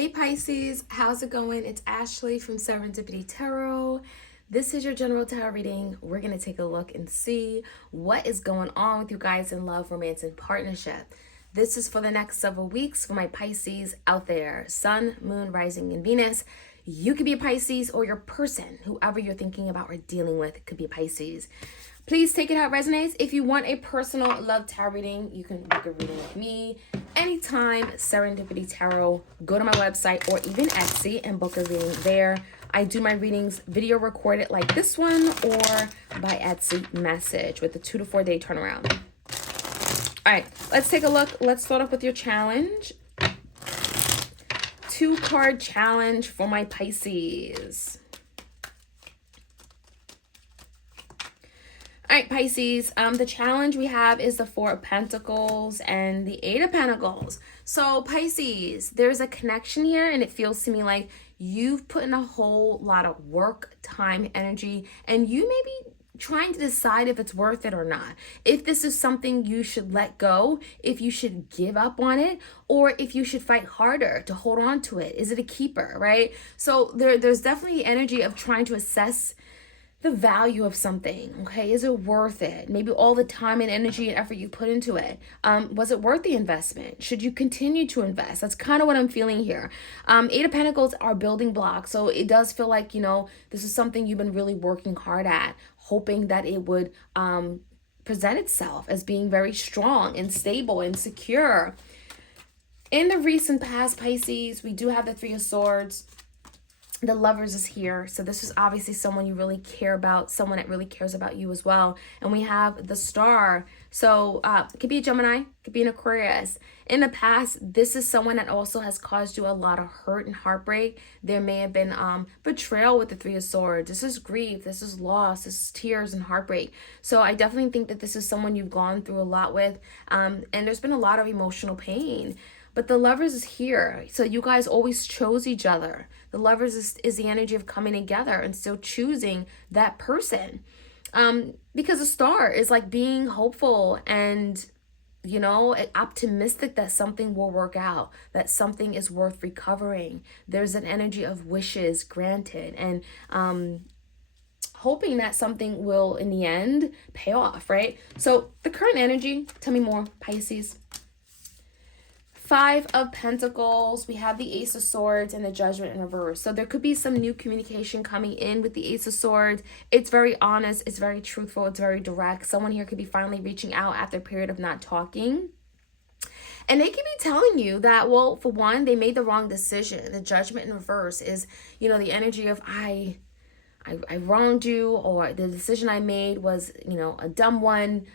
Hey Pisces, how's it going? It's Ashley from Serendipity Tarot. This is your general tarot reading. We're going to take a look and see what is going on with you guys in love, romance, and partnership. This is for the next several weeks for my Pisces out there. Sun, Moon, Rising, and Venus. You could be a Pisces, or your person, whoever you're thinking about or dealing with, could be a Pisces. Please take it how it resonates. If you want a personal love tarot reading, you can book a reading with me anytime. Serendipity Tarot. Go to my website or even Etsy and book a reading there. I do my readings video recorded like this one or by Etsy message with a 2 to 4 day turnaround. All right, let's take a look. Let's start off with your challenge. 2-card challenge for my Pisces. All right, Pisces, the challenge we have is the 4 of Pentacles and the 8 of Pentacles. So Pisces, there's a connection here, and it feels to me like you've put in a whole lot of work, time, energy, and you may be trying to decide if it's worth it or not. If this is something you should let go, if you should give up on it, or if you should fight harder to hold on to it. Is it a keeper, right? So there's definitely energy of trying to assess the value of something. Okay, is it worth it? Maybe all the time and energy and effort you put into it, was it worth the investment? Should you continue to invest? That's kind of what I'm feeling here. 8 of Pentacles are building blocks, so it does feel like, you know, this is something you've been really working hard at, hoping that it would present itself as being very strong and stable and secure. In the recent past, Pisces, we do have the 3 of Swords. The Lovers is here. So this is obviously someone you really care about, someone that really cares about you as well. And we have the Star. So it could be a Gemini, it could be an Aquarius. In the past, this is someone that also has caused you a lot of hurt and heartbreak. There may have been betrayal with the 3 of Swords. This is grief, this is loss, this is tears and heartbreak. So I definitely think that this is someone you've gone through a lot with. And there's been a lot of emotional pain. But the Lovers is here. So you guys always chose each other. The Lovers is the energy of coming together and still choosing that person. Because a Star is like being hopeful and, you know, optimistic that something will work out, that something is worth recovering. There's an energy of wishes granted and hoping that something will, in the end, pay off, right? So the current energy, tell me more, Pisces. 5 of Pentacles, we have the Ace of Swords and the Judgment in reverse. So there could be some new communication coming in with the Ace of Swords. It's very honest, it's very truthful, it's very direct. Someone here could be finally reaching out after a period of not talking. And they could be telling you that, well, for one, they made the wrong decision. The Judgment in reverse is, you know, the energy of I wronged you, or the decision I made was, you know, a dumb one.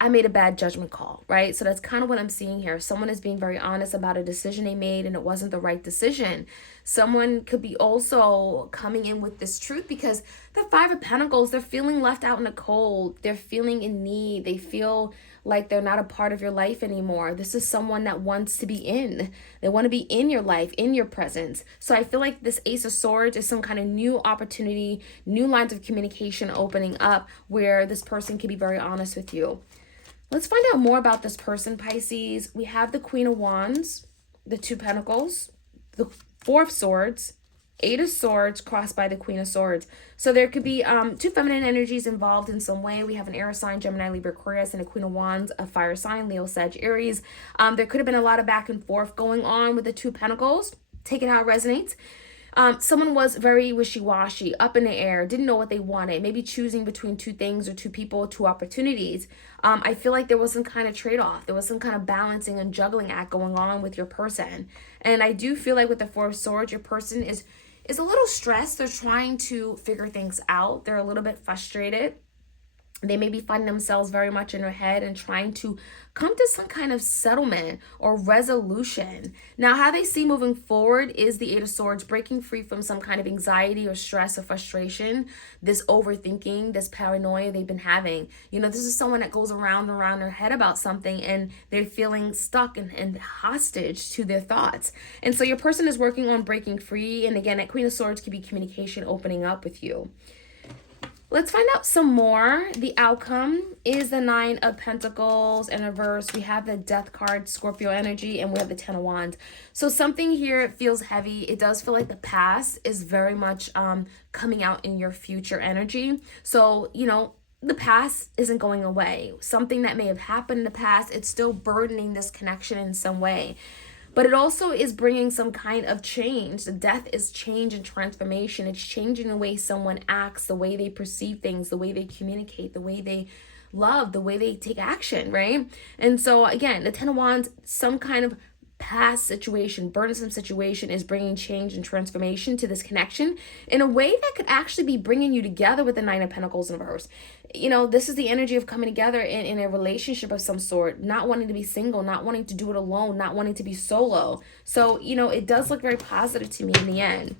I made a bad judgment call, right? So that's kind of what I'm seeing here. Someone is being very honest about a decision they made and it wasn't the right decision. Someone could be also coming in with this truth because the 5 of Pentacles, they're feeling left out in the cold. They're feeling in need. They feel like they're not a part of your life anymore. This is someone that wants to be in. They want to be in your life, in your presence. So I feel like this Ace of Swords is some kind of new opportunity, new lines of communication opening up where this person can be very honest with you. Let's find out more about this person, Pisces. We have the Queen of Wands, the 2 Pentacles, the 4 of Swords, 8 of Swords crossed by the Queen of Swords. So there could be 2 feminine energies involved in some way. We have an air sign, Gemini, Libra, Aquarius, and a Queen of Wands, a fire sign, Leo, Sag, Aries. There could have been a lot of back and forth going on with the 2 Pentacles. Take it how it resonates. Someone was very wishy-washy, up in the air, didn't know what they wanted, maybe choosing between 2 things or 2 people, 2 opportunities. I feel like there was some kind of trade-off. There was some kind of balancing and juggling act going on with your person. And I do feel like with the 4 of Swords, your person is a little stressed. They're trying to figure things out. They're a little bit frustrated. They may be finding themselves very much in their head and trying to come to some kind of settlement or resolution. Now, how they see moving forward is the 8 of Swords, breaking free from some kind of anxiety or stress or frustration, this overthinking, this paranoia they've been having. You know, this is someone that goes around and around their head about something and they're feeling stuck and hostage to their thoughts. And so your person is working on breaking free. And again, that Queen of Swords could be communication opening up with you. Let's find out some more. The outcome is the Nine of Pentacles in reverse. We have the Death card, Scorpio energy, and we have the Ten of Wands. So something here feels heavy. It does feel like the past is very much coming out in your future energy. So, you know, the past isn't going away. Something that may have happened in the past, it's still burdening this connection in some way. But it also is bringing some kind of change. The death is change and transformation. It's changing the way someone acts, the way they perceive things, the way they communicate, the way they love, the way they take action, right? And so again, the Ten of Wands, some kind of past situation, burdensome situation is bringing change and transformation to this connection in a way that could actually be bringing you together with the Nine of Pentacles in reverse. You know, this is the energy of coming together in a relationship of some sort, not wanting to be single, not wanting to do it alone, not wanting to be solo. So, you know, it does look very positive to me in the end.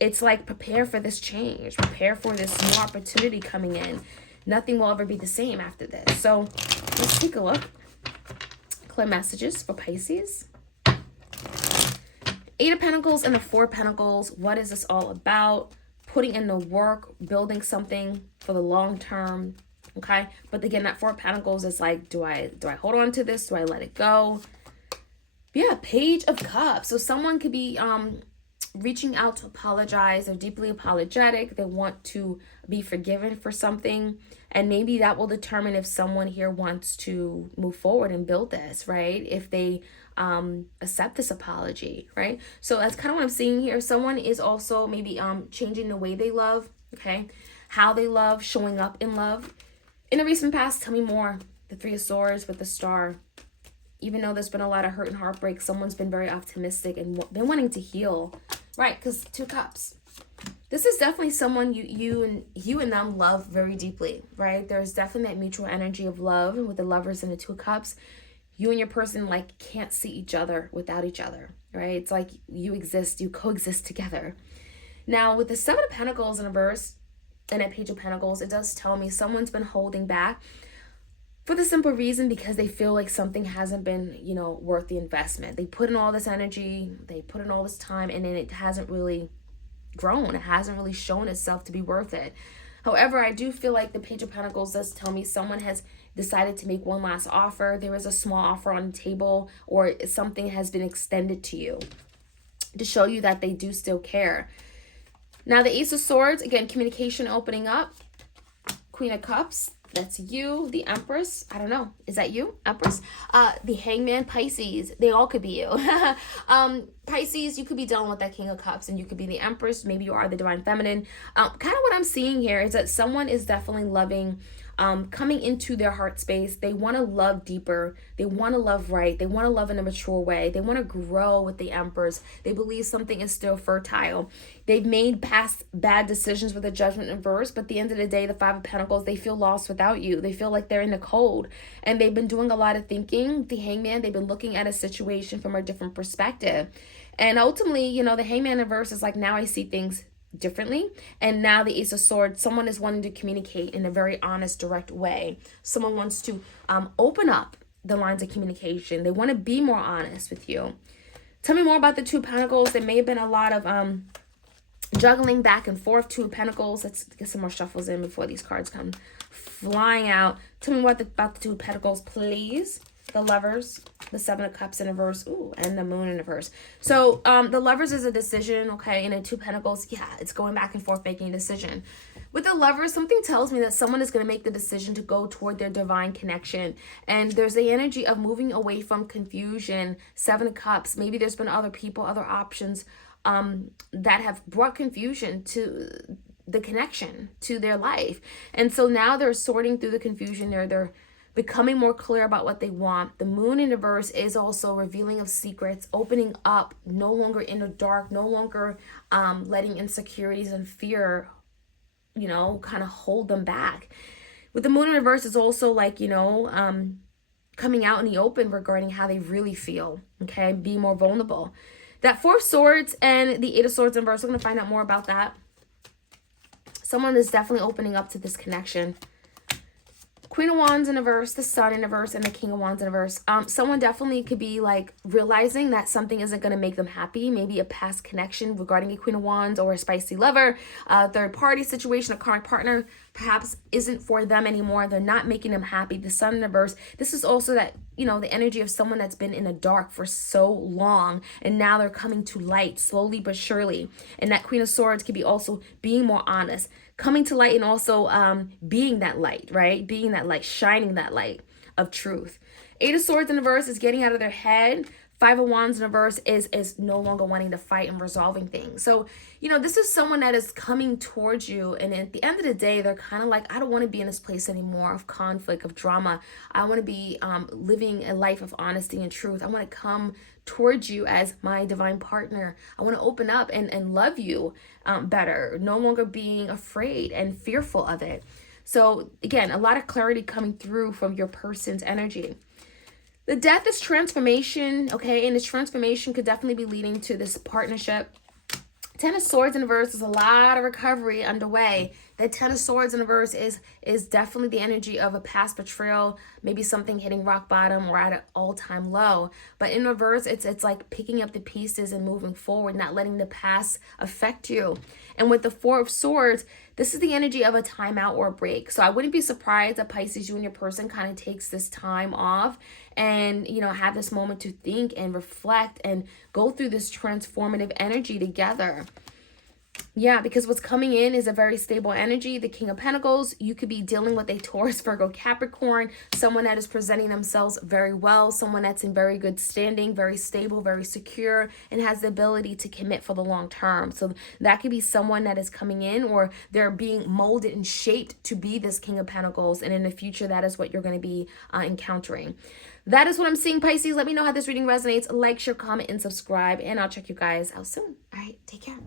It's like, prepare for this change, prepare for this new opportunity coming in. Nothing will ever be the same after this. So let's take a look. Clear messages for Pisces. Eight of Pentacles and the Four of Pentacles. What is this all about? Putting in the work, building something for the long term. Okay. But again, that Four of Pentacles is like, do I hold on to this? Do I let it go? Yeah. Page of Cups. So someone could be reaching out to apologize. They're deeply apologetic. They want to be forgiven for something. And maybe that will determine if someone here wants to move forward and build this, right? If they accept this apology, right? So that's kind of what I'm seeing here. Someone is also maybe changing the way they love, okay? How they love, showing up in love. In the recent past, tell me more. The Three of Swords with the Star. Even though there's been a lot of hurt and heartbreak, someone's been very optimistic and been wanting to heal, right? Because Two Cups. This is definitely someone you and them love very deeply, right? There's definitely that mutual energy of love with the Lovers and the Two Cups. You and your person like can't see each other without each other, right? It's like you exist, you coexist together. Now with the Seven of Pentacles in reverse and a Page of Pentacles, it does tell me someone's been holding back for the simple reason because they feel like something hasn't been, you know, worth the investment. They put in all this energy, they put in all this time, and then it hasn't really grown. It hasn't really shown itself to be worth it. However, I do feel like the Page of Pentacles does tell me someone has decided to make one last offer. There is a small offer on the table, or something has been extended to you to show you that they do still care. Now the Ace of Swords, again, communication opening up. Queen of Cups, that's you. The Empress, I don't know, is that you, Empress? The Hangman, Pisces, they all could be you. Pisces, you could be dealing with that King of Cups, and you could be the Empress. Maybe you are the Divine Feminine. Kind of what I'm seeing here is that someone is definitely loving, coming into their heart space. They want to love deeper. They want to love right. They want to love in a mature way. They want to grow with the Empress. They believe something is still fertile. They've made past bad decisions with the Judgment in reverse, but at the end of the day, the Five of Pentacles, they feel lost without you. They feel like they're in the cold, and they've been doing a lot of thinking. The Hangman, they've been looking at a situation from a different perspective. And ultimately, you know, the Hangman in reverse is like, now I see things differently. And now the Ace of Swords, someone is wanting to communicate in a very honest, direct way. Someone wants to open up the lines of communication. They want to be more honest with you. Tell me more about the Two of Pentacles. There may have been a lot of juggling back and forth. Two of Pentacles. Let's get some more shuffles in before these cards come flying out. Tell me about the Two of Pentacles, please. The Lovers, the Seven of Cups in reverse, ooh, and the Moon in reverse. So the Lovers is a decision, okay, and the Two of Pentacles, yeah, it's going back and forth making a decision. With the Lovers, something tells me that someone is going to make the decision to go toward their divine connection. And there's the energy of moving away from confusion. Seven of Cups, maybe there's been other people, other options that have brought confusion to the connection, to their life. And so now they're sorting through the confusion. They're becoming more clear about what they want. The Moon in reverse is also revealing of secrets, opening up, no longer in the dark, no longer letting insecurities and fear, you know, kind of hold them back. With the Moon in reverse, it's also like, you know, coming out in the open regarding how they really feel, okay? Be more vulnerable. That Four of Swords and the Eight of Swords in reverse, we're going to find out more about that. Someone is definitely opening up to this connection. Queen of Wands in reverse, the Sun in reverse, and the King of Wands in reverse. Someone definitely could be like realizing that something isn't going to make them happy. Maybe a past connection regarding a Queen of Wands or a spicy lover, a third party situation, a karmic partner perhaps isn't for them anymore. They're not making them happy. The Sun in reverse. This is also that, you know, the energy of someone that's been in the dark for so long and now they're coming to light slowly but surely. And that Queen of Swords could be also being more honest, coming to light, and also being that light, right? Being that light, shining that light of truth. Eight of Swords in reverse is getting out of their head. Five of Wands in reverse is no longer wanting to fight and resolving things. So, you know, this is someone that is coming towards you. And at the end of the day, they're kind of like, I don't want to be in this place anymore of conflict, of drama. I want to be living a life of honesty and truth. I want to come towards you as my divine partner. I want to open up and love you better, no longer being afraid and fearful of it. So again, a lot of clarity coming through from your person's energy. The Death is transformation, okay? And this transformation could definitely be leading to this partnership. Ten of Swords in reverse is a lot of recovery underway. The Ten of Swords in reverse is definitely the energy of a past betrayal, maybe something hitting rock bottom or at an all-time low. But in reverse, it's like picking up the pieces and moving forward, not letting the past affect you. And with the Four of Swords, this is the energy of a timeout or a break. So I wouldn't be surprised that Pisces, you and your person kind of takes this time off and, you know, have this moment to think and reflect and go through this transformative energy together. Yeah, because what's coming in is a very stable energy. The King of Pentacles, you could be dealing with a Taurus, Virgo, Capricorn, someone that is presenting themselves very well, someone that's in very good standing, very stable, very secure, and has the ability to commit for the long term. So that could be someone that is coming in, or they're being molded and shaped to be this King of Pentacles. And in the future, that is what you're going to be encountering. That is what I'm seeing, Pisces. Let me know how this reading resonates. Like, share, comment, and subscribe. And I'll check you guys out soon. All right, take care.